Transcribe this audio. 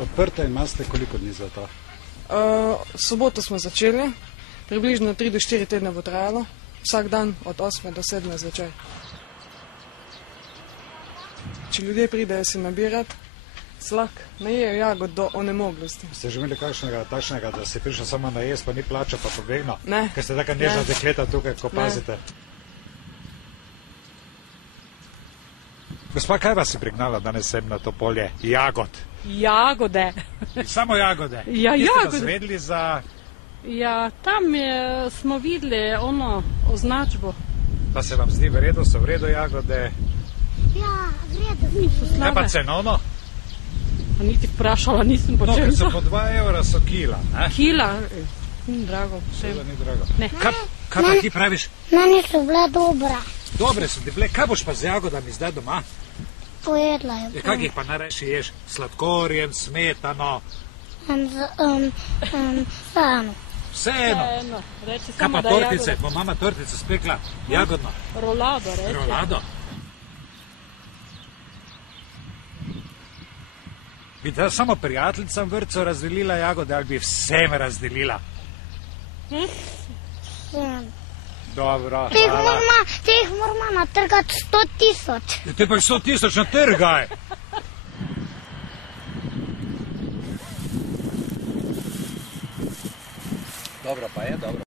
Odprte imate koliko dni za to? Soboto smo začeli, približno 3 do 4 tedne bo trajalo, vsak dan od 8 do 7 zvečer. Če ljudje pridejo si nabirati, se lahko najejo jagod do onemoglosti. Ste že imeli kakšnega takšnega, da si prišel samo na jesti, pa ni plačal, pa pobegnil? Ne. Ker ste taka nežna dekleta tukaj, ko pazite. Gospa, kaj vas je prignala danes sem na to polje jagod? Jagode. Samo jagode? Ja, jagode. jagode. Ste zvedli za... Ja, tam smo videli označbo. Pa se vam zdi v redu, so v redu jagode? Ja, v redu. Niso slabe. Ne pa cenovno? Pa niti vprašala, nisem po čem No, so po 2 evra so kila, ne? Kila? Ni drago. Ni drago. Ne. Kaj pa ti praviš? Meni so bile dobra. Dobre so ti bile, kaj boš pa z jagodami zdaj doma? Pojedla je. Kak jih pa najrajši ješ? Sladkorjem, smetano? Sano. Vseeno. Reči Kaj samo, pa da tortice? jagode. Bo mama tortice spekla jagodno? Rolado, reči. Rolado? Bi da samo prijateljicam vrtcu razdelila jagode ali bi vsem razdelila? Dobro, hvala. Teh moramo natrgati 100 000. Te pa 100 000 natrgaj. Dobro pa je, dobro